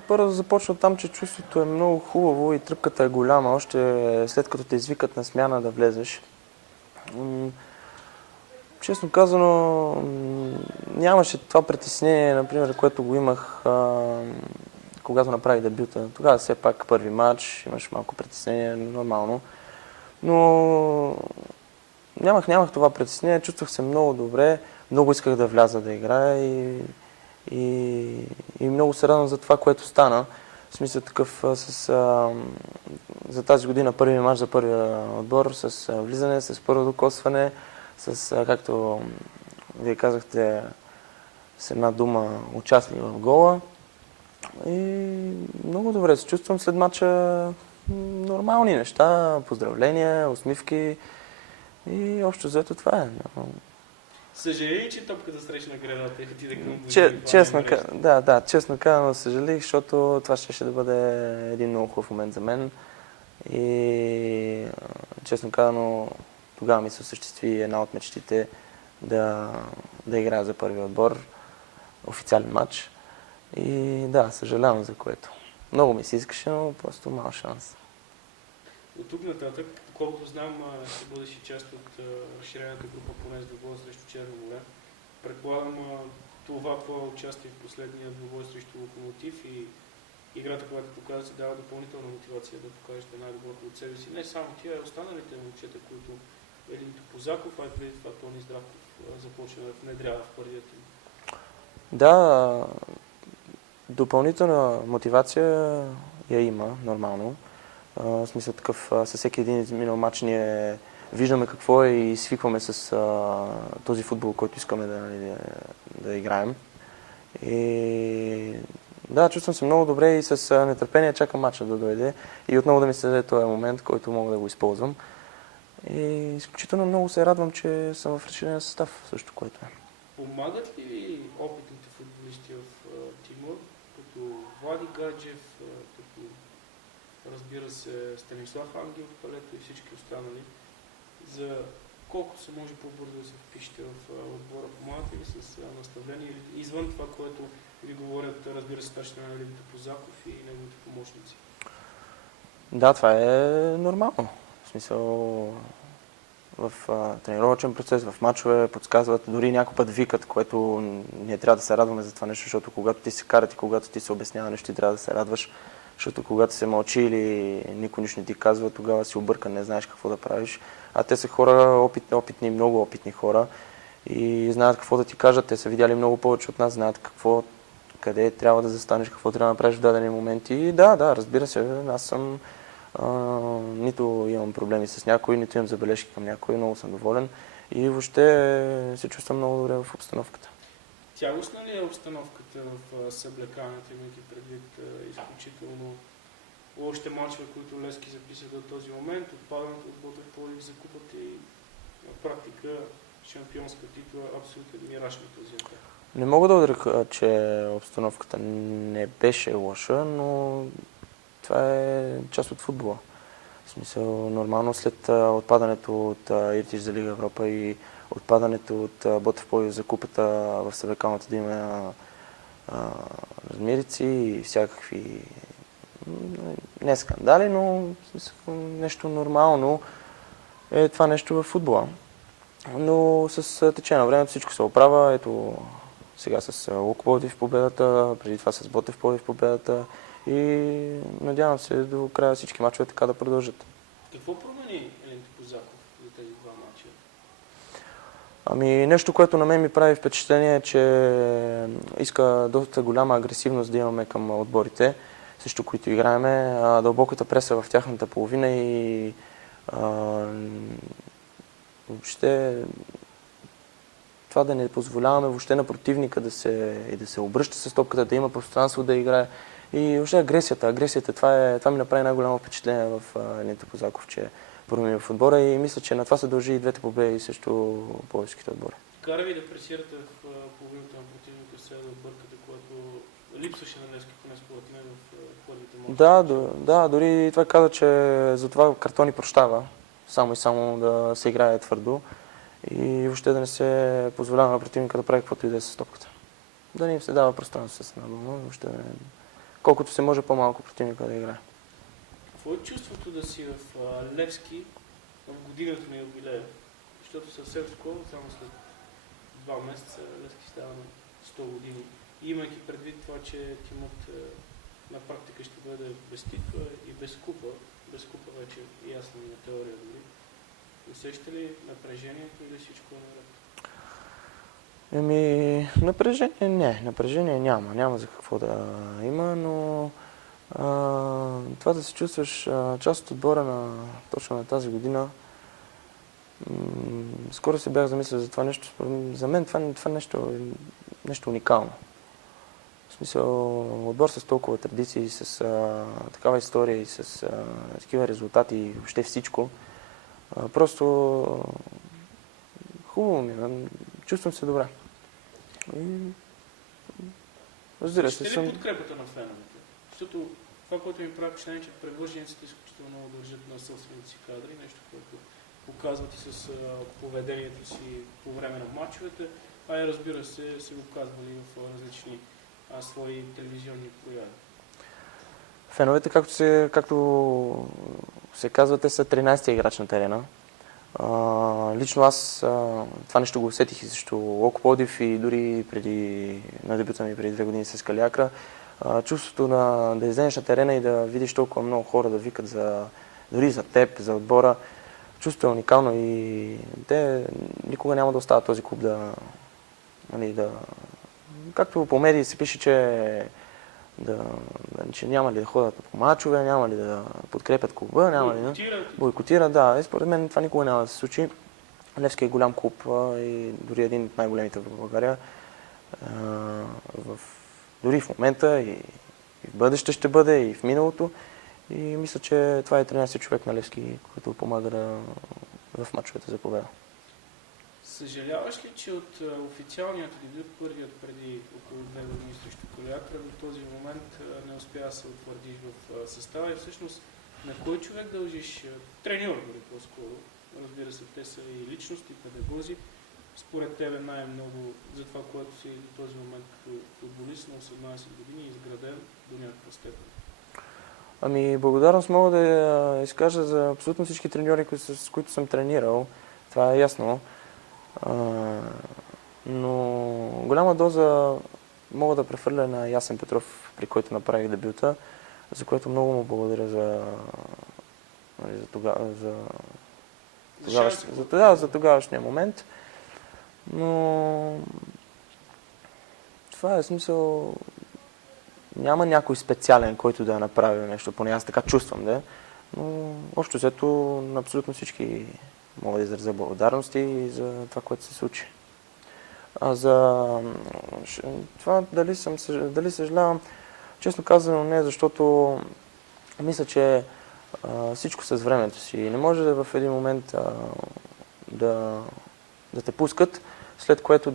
Първо започва там, че чувството е много хубаво и тръпката е голяма, още след като те извикат на смяна да влезеш. Честно казано, нямаше това притеснение, например, което го имах, когато направих дебюта. Тогава все пак първи матч, имаш малко притеснение, нормално. Но нямах това притеснение, чувствах се много добре, много исках да вляза да играя и много се радвам за това, което стана. В смисъл такъв за тази година първи мач за първия отбор, с влизане, с първо докосване, с, както вие казахте, с една дума участник в гола. И много добре се чувствам след мача, нормални неща, поздравления, усмивки и общо взето това е. Съжаление, че топката срещна градата и отиде към честно казано съжалих, защото това ще да бъде един много хубав момент за мен. И честно казано, тогава ми се осъществи една от мечтите да играя за първи отбор, официален матч. И да, съжалявам за което. Много ми се искаше, но просто мал шанс. От тук нататък, колкото знам, ще бъдеш и част от разширената група поне с двобой срещу Черно море. Предполагам, това твое участие в последния двобой срещу Локомотив и играта, която показва, се дава допълнителна мотивация да покажете най-доброто от себе си. Не само тия, а останалите момчета, които Елин Топозаков, а и преди това Тони Здравков започна да внедрява в първият им. Да, допълнителна мотивация я има, нормално. В смисъл такъв, със всеки един изминал матч ние виждаме какво е и свикваме с този футбол, който искаме да играем. И да, чувствам се много добре и с нетърпение чакам матча да дойде и отново да ми се даде този момент, който мога да го използвам. И изключително много се радвам, че съм в разширения състав, също което е. Помагат ли опитните футболисти в Тимур, като Влади Гаджев, като разбира се Станислав Ангелов, Палето и всички останали, за колко се може по-бързо да се впишете в отбора? Помагате ли с наставление или извън това, което ви говорят, разбира се, старшина на Елин Топозаков и неговите помощници? Да, това е нормално. В смисъл, в тренировъчен процес, в мачове подсказват, дори някой път викат, което ние трябва да се радваме за това нещо, защото когато ти се карат и когато ти се обяснява нещо, ти трябва да се радваш, защото когато се мълчи или никой нищо не ти казва, тогава си объркан, не знаеш какво да правиш. А те са хора опитни, много опитни хора и знаят какво да ти кажат. Те са видяли много повече от нас, знаят къде трябва да застанеш, какво трябва да направиш в дадени моменти. И да, разбира се, аз съм нито имам проблеми с някой, нито имам забележки към някой, много съм доволен и въобще се чувствам много добре в обстановката. Цялостна ли е обстановката в съблеканата, имайки предвид изключително лошите мачове, които Левски записа до този момент, отпадането от Ботев Пловдив за купата и на практика шампионска титла, абсолютен мираж на този етап? Не мога да отрека, че обстановката не беше лоша, но това е част от футбола. В смисъл, нормално след отпадането от Иртиш за Лига Европа и отпадането от Ботев Пловдив за купата в съблекалната да има размерици и всякакви не скандали, но нещо нормално е това нещо в футбола. Но с течение на времето всичко се оправя. Ето сега с Луко Пловдив победата, преди това с Ботев Пловдив победата и надявам се до края всички мачове така да продължат. Какво промени Елин Топозаков за тези два мача? Ами нещо, което на мен ми прави впечатление е, че иска доста голяма агресивност да имаме към отборите, срещу които играеме, дълбоката преса в тяхната половина и въобще това да не позволяваме въобще на противника да се обръща с топката, да има пространство да играе. И въобще агресията, това ми направи най-голямо впечатление в Елин Топозаков, че промени в отбора и мисля, че на това се дължи и двете победи срещу пловдивските отбори. Кара ви да пресирате в половината на противника, сега да отбъркате, което липсваше на Левски, поне според мен в първите мачове? Да, дори това каза, че за това картони прощава, само и само да се играе твърдо и въобще да не се позволява на противника да прави каквото и да е с топката. Да не им се дава пространство с една дума, въобще колкото се може по-малко противника да играе. Какво е чувството да си в Левски в годината на юбилея? Защото съвсем скоро, само след 2 месеца, Левски става на 100 години. И имайки предвид това, че тимът на практика ще бъде без титла и без купа. Без купа вече е ясно и на теория дори. Усеща ли напрежението или всичко е наред? Напрежение не. Напрежение няма. Няма за какво да има, но това да се чувстваш част от отбора точно на тази година, скоро се бях замислил за това нещо. За мен това нещо уникално. В смисъл, отбор с толкова традиции, с такава история и с такива резултати и въобще всичко. Просто хубаво ми, чувствам се добре. Разбира се, Ще ли подкрепата на феновете? Защото това, което ми прави впечатление, че привържениците изключително много държат на собствените си кадри, нещо, което показват и с поведението си по време на матчовете, а и разбира се, го казвали в различни свои телевизионни прояви. Феновете, както се казва, те са 13-ти играч на терена. Лично аз това нещо го усетих и също Локо Пловдив и дори на дебюта ми преди 2 години с Калиакра. Чувството да излезеш на терена и да видиш толкова много хора да викат дори за теб, за отбора, чувството е уникално и те никога няма да оставят този клуб както по медии се пише, че няма ли да ходят по мачове, няма ли да подкрепят клуба, няма ли да бойкотират. Да, според мен това никога няма да се случи. Левски е голям клуб и дори един от най-големите в България. Дори в момента и в бъдеще ще бъде, и в миналото. И мисля, че това е 13 човек на Левски, който помага в мачовете за победа. Съжаляваш ли, че от официалният дебют, първият преди около 2 години срещу Калиакра, до този момент не успя да се утвърдиш в състава и всъщност на кой човек дължиш? Треньор, дори по-скоро. Разбира се, те са и личности, и педагози. Според тебе най-много за това, което си до този момент като футболист на 18 години изграден до някаква степен. Благодарност мога да изкажа за абсолютно всички треньори, с които съм тренирал. Това е ясно. Но голяма доза мога да прехвърля на Ясен Петров, при който направих дебюта, за което много му благодаря за тогавашния момент. Но това е смисъл. Няма някой специален, който да е направил нещо, поне аз така чувствам, да. Но общо взето на абсолютно всички мога да изразя благодарности за това, което се случи. За това дали съжалявам, честно казано не, защото мисля, че всичко с времето си. Не може да в един момент да те пускат, след което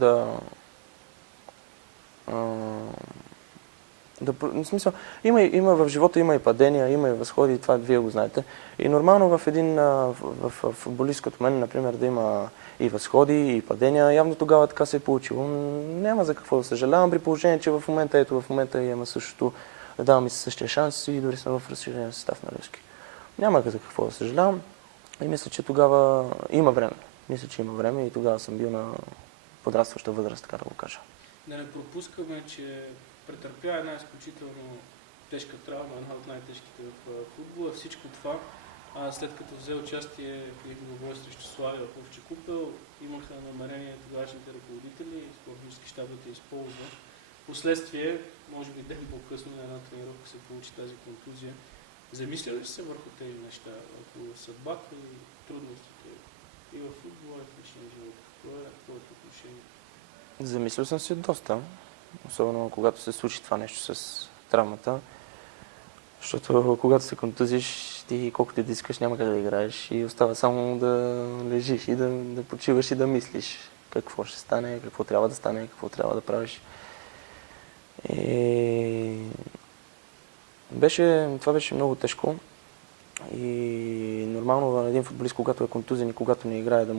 в смисъл, има в живота има и падения, има и възходи, това вие го знаете. И нормално в футболист като мен, например, да има и възходи, и падения, явно тогава така се е получило. Няма за какво да съжалявам, при положение, че в момента имаме същото, давам и същия шанс и дори съм в разширения състав на Левски. Няма за какво да съжалявам и мисля, че тогава има време. Мисля, че има време и тогава съм бил на подрастваща възраст, така да го кажа. Да не пропускаме, че претърпя една изключително тежка травма, една от най-тежките в футбола. Всичко това, след като взе участие в един двубой срещу Славия в Овча купел, имаха намерение тогавашните ръководители и спортнически щаб да те използва. Последствие, може би ден по-късно на една тренировка се получи тази контузия. Замисля ли се върху тези неща, върху съдбата и трудностите и в футбола, и в личния живот? Какво е твоето отношение? Замислил съм се доста. Особено когато се случи това нещо с травмата. Защото когато се контузиш, ти колкото да искаш, няма как да играеш и остава само да лежиш и да почиваш и да мислиш какво ще стане, какво трябва да стане, какво трябва да правиш. Това беше много тежко и нормално на един футболист, когато е контузен и когато не играе, да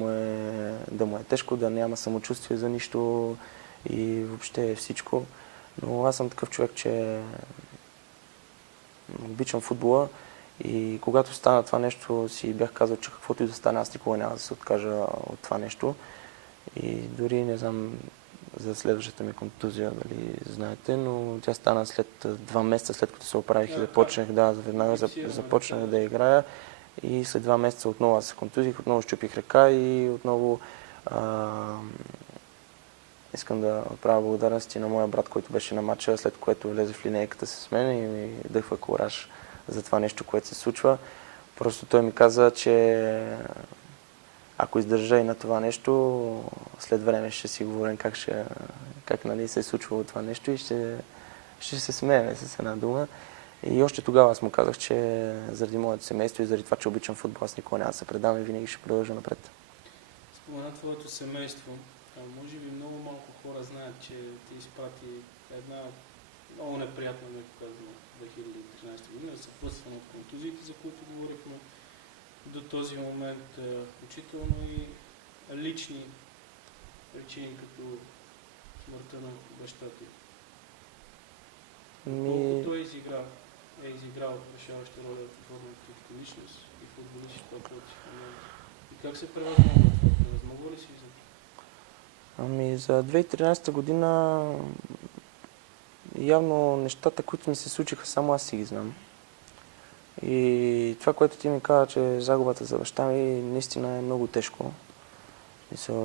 му е тежко, да няма самочувствие за нищо и въобще всичко. Но аз съм такъв човек, че обичам футбола и когато стана това нещо, си бях казал, че каквото и да стане, аз никога няма да се откажа от това нещо. И дори не знам за следващата ми контузия, дали знаете, но тя стана след 2 месеца, след като се оправих и започнах, веднага започнах да играя. И след 2 месеца отново аз се контузих, отново щупих ръка и отново искам да отправя благодарности на моя брат, който беше на матча, след което влезе в линейката с мен и ми дъхва кураж за това нещо, което се случва. Просто той ми каза, че ако издържа и на това нещо, след време ще си говорим как нали, се е случвало това нещо и ще се смеем с една дума. И още тогава аз му казах, че заради моето семейство и заради това, че обичам футбол, аз никога няма да се предам и винаги ще продължа напред. Спомена твоето семейство. Може би много малко хора знаят, че ти изпрати една много неприятна, меко казано, 2013 година, съпътствана от контузиите, за които говорихме до този момент, включително и лични причини, като смъртта на баща ти. Колкото е изиграл решаваща роля в оформянето като личност и футболист, който и как се превъзмогва това? Превъзмогва ли си за това? За 2013 година явно нещата, които ми се случиха, само аз си ги знам. И това, което ти ми каза, че загубата за баща ми наистина е много тежко.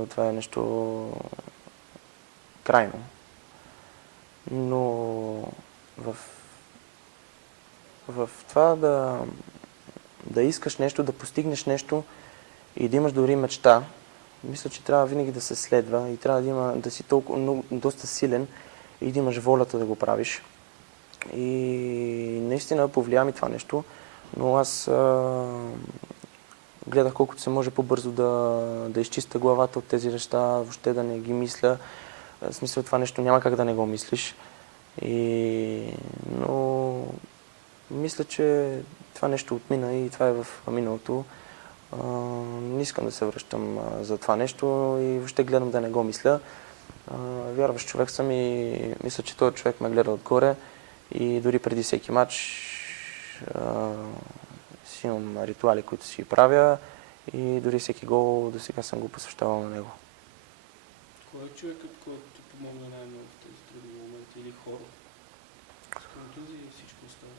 Това е нещо крайно. Но в това да искаш нещо, да постигнеш нещо и да имаш дори мечта, мисля, че трябва винаги да се следва и трябва да си толкова доста силен и да имаш волята да го правиш. И наистина повлия ми това нещо, но аз гледах колкото се може по-бързо да изчистя главата от тези неща, въобще да не ги мисля. В смисъл това нещо няма как да не го мислиш. Но мисля, че това нещо отмина и това е в миналото. Не искам да се връщам за това нещо и въобще гледам да не го мисля. Вярващ човек съм и мисля, че този човек ме гледа отгоре и дори преди всеки матч си имам ритуали, които си правя и дори всеки гол до сега съм го посвещавал на него. Кой е човекът, който ти помогна най-много в тези трудни моменти или хора? С контузии и всичко останало?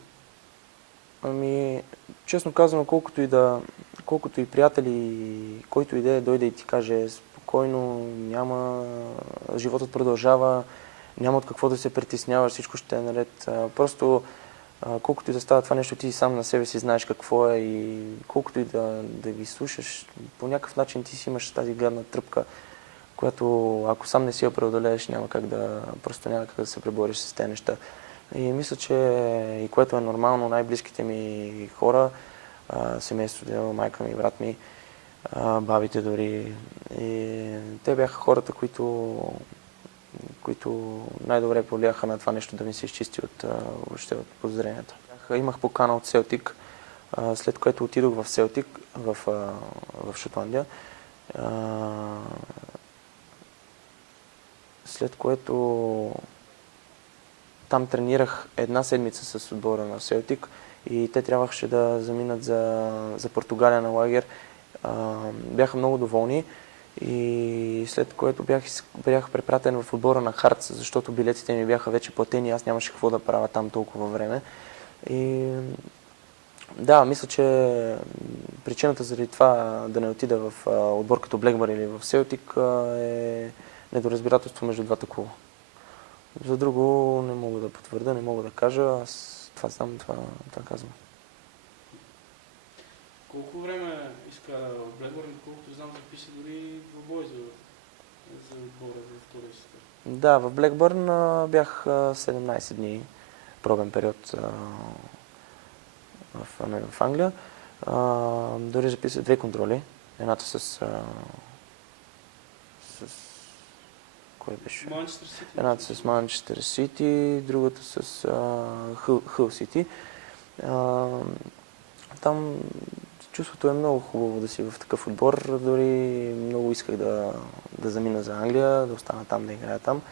Честно казано, колкото и приятели, който иде, дойде и ти каже спокойно, животът продължава, няма от какво да се притесняваш, всичко ще е наред. Просто колкото и да става това нещо, ти сам на себе си знаеш какво е и колкото и да ги слушаш, по някакъв начин ти си имаш тази гадна тръпка, която ако сам не си я преодолееш, няма как да се пребориш с тези неща. И мисля, че и което е нормално, най-близките ми хора, семейството, майка ми, брат ми, бабите дори, и те бяха хората, които най-добре повлияха на това нещо да ми се изчисти от подозренията. Имах покана от Селтик, след което отидох в Селтик, в Шотландия. След което там тренирах 1 седмица с отбора на Селтик и те трябваше да заминат за Португалия на лагер. Бяха много доволни и след което бях препратен в отбора на Хартс, защото билетите ми бяха вече платени и аз нямаше какво да правя там толкова време. И да, мисля, че причината заради това да не отида в отбор като Блекбърн или в Селтик е недоразбирателство между двата клуба. За друго не мога да потвърда, не мога да кажа, аз това знам, това казвам. Колко време изкара в Блекбърн, колкото знам, записа дори двубой за отбора в втория сестър? Да, в Блекбърн бях 17 дни, пробен период в Англия. Дори записах 2 контроли. Едната с кой беше? Манчестър Сити. Едната с Манчестър Сити, другата с Хъл Сити. Там чувството е много хубаво да си в такъв отбор. Дори много исках да замина за Англия, да остана там, да играя там.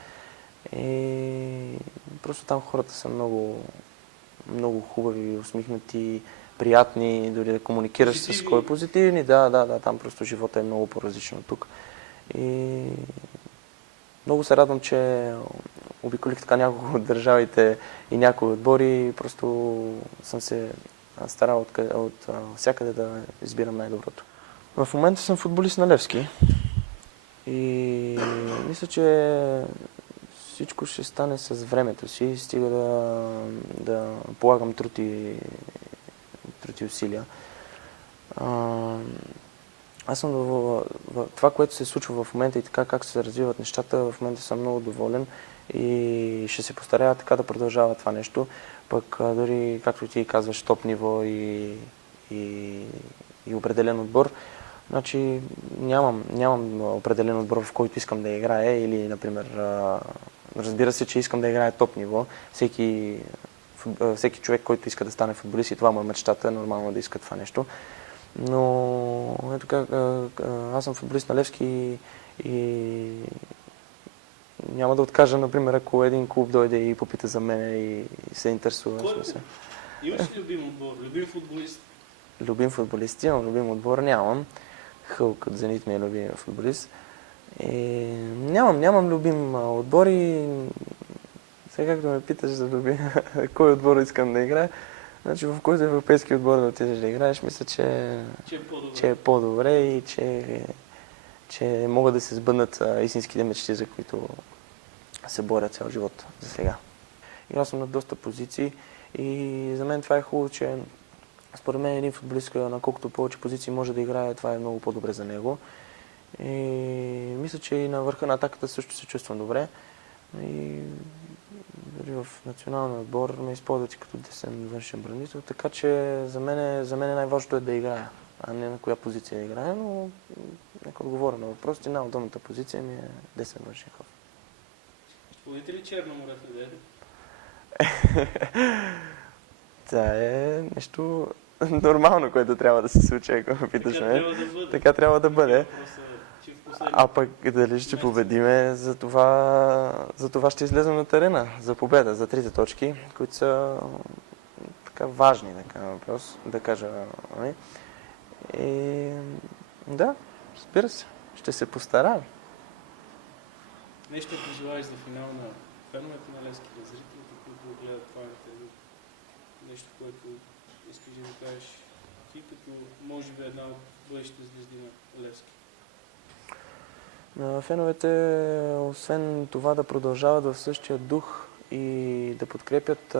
И просто там хората са много, много хубави, усмихнати, приятни, дори да комуникираш с Позитивни. кой позитивни. Да, там просто живота е много по-различен от тук. И много се радвам, че обиколих така няколко от държавите и някои отбори. Просто съм се старал от всякъде да избирам най-доброто. В момента съм футболист на Левски и мисля, че всичко ще стане с времето си, стига да полагам труд и усилия. Аз съм това, което се случва в момента и така как се развиват нещата, в момента съм много доволен и ще се постарая така да продължава това нещо. Пък дори, както ти казваш, топ ниво и определен отбор, значи нямам определен отбор, в който искам да играя или, например, разбира се, че искам да играя топ ниво. Всеки човек, който иска да стане футболист и това му е мечтата, е нормално да иска това нещо. Но ето как, аз съм футболист на Левски и няма да откажа, например, ако един клуб дойде и попита за мен и се интересува. Кой клуб? Имаш ли любим отбор? Любим футболист? Любим футболист имам, любим отбор нямам. Хълк от Зенит ми е любим футболист. Нямам любим отбор и сега както ме питаш за любим кой отбор искам да играя, значи в който европейски отбор да отидеш да играеш, мисля, че е по-добре и че могат да се сбъднат истинските мечти, за които се боря цял живот за сега. Играл съм на доста позиции и за мен това е хубаво, че според мен един футболист, на колкото повече позиции може да играе, това е много по-добре за него. И мисля, че и на върха на атаката също се чувствам добре. И дори в националния отбор ме използват и като десен външен бранител, така че за мен най-важното е да играя, а не на коя позиция да играя, но нека отговоря на въпросите. Най-удобната позиция ми е десен външен хъф. Ще водите ли Черно море в неделя? Това е нещо нормално, което трябва да се случи, ако ме питаш мен. Така трябва да бъде. А пък дали ще победиме, за това ще излезем на терена, за победа, за 3 точки, които са така важни, да кажа. И да, разбира се, ще се постараем. Нещо пожелаеш за финал на феновете на Левски, на зрителите, които гледат това интервю? Нещо, което искаш да кажеш ти, като може би една от бъдещите звезди на Левски? На феновете, освен това да продължават в същия дух и да подкрепят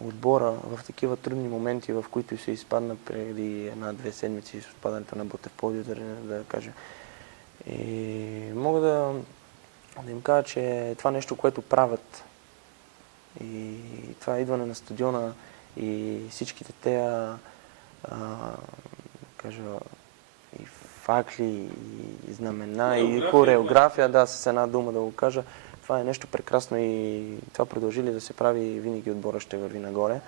отбора в такива трудни моменти, в които се изпадна преди 1-2 седмици с отпадането на Ботев Пловдив, да кажа. И мога да им кажа, че това нещо, което правят и това идване на стадиона и всичките тея и факли, и знамена, и хореография, да, с една дума да го кажа. Това е нещо прекрасно и това продължи ли да се прави, винаги отбора ще върви нагоре.